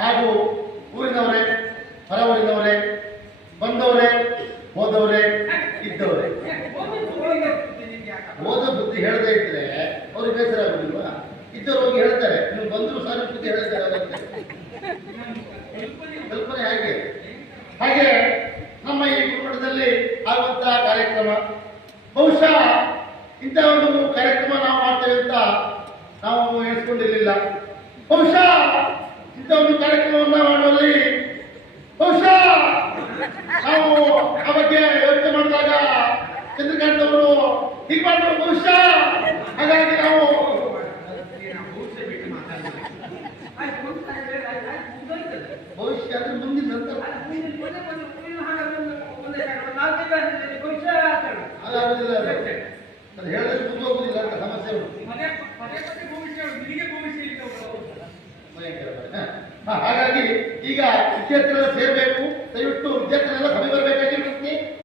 ಹಾಗೂ ಊರಿನವರೇ, ಹೊರವೂರಿನವರೇ, ಬಂದವರೇ, ಹೋದವರೇ ಇದ್ದವರೇ. ಓದೋ ಬುದ್ಧಿ ಹೇಳದೇ ಇದ್ರೆ ಅವ್ರಿಗೆ ಬೇಸರ ಆಗುದಿಲ್ವಾ ಇದ್ದವ್ರು ಹೋಗಿ ಹೇಳ್ತಾರೆ, ನೀವು ಬಂದ್ರು ಸಾರ ಬುದ್ಧಿ ಹೇಳ್ತಾರೆ ಕಲ್ಪನೆ ಹಾಗೆ. ಹಾಗೆ ನಮ್ಮ ಈ ಕುಟುಂಬದಲ್ಲಿ ಆಗುವಂತಹ ಕಾರ್ಯಕ್ರಮ. ಬಹುಶಃ ಇಂಥ ಒಂದು ಕಾರ್ಯಕ್ರಮ ನಾವು ಮಾಡ್ತೇವೆ ಅಂತ ನಾವು ಎಣಿಸ್ಕೊಂಡಿರ್ಲಿಲ್ಲ. ಬಹುಶಃ ಇಂಥ ಒಂದು ನಾವು ಆ ಬಗ್ಗೆ ಯೋಚನೆ ಮಾಡಿದಾಗ ಚಂದ್ರಕಾಂತ್ ಅವರು ಹೀಗೆ ಮಾಡಿದ್ರು ಹಾಗಾಗಿ ನಾವು ಭವಿಷ್ಯ ಮುಂದಿನ ಸಮಸ್ಯೆ ಹಾಗಾಗಿ ಈಗ ವಿದ್ಯಾರ್ಥಿಗಳ ಸೇವೆ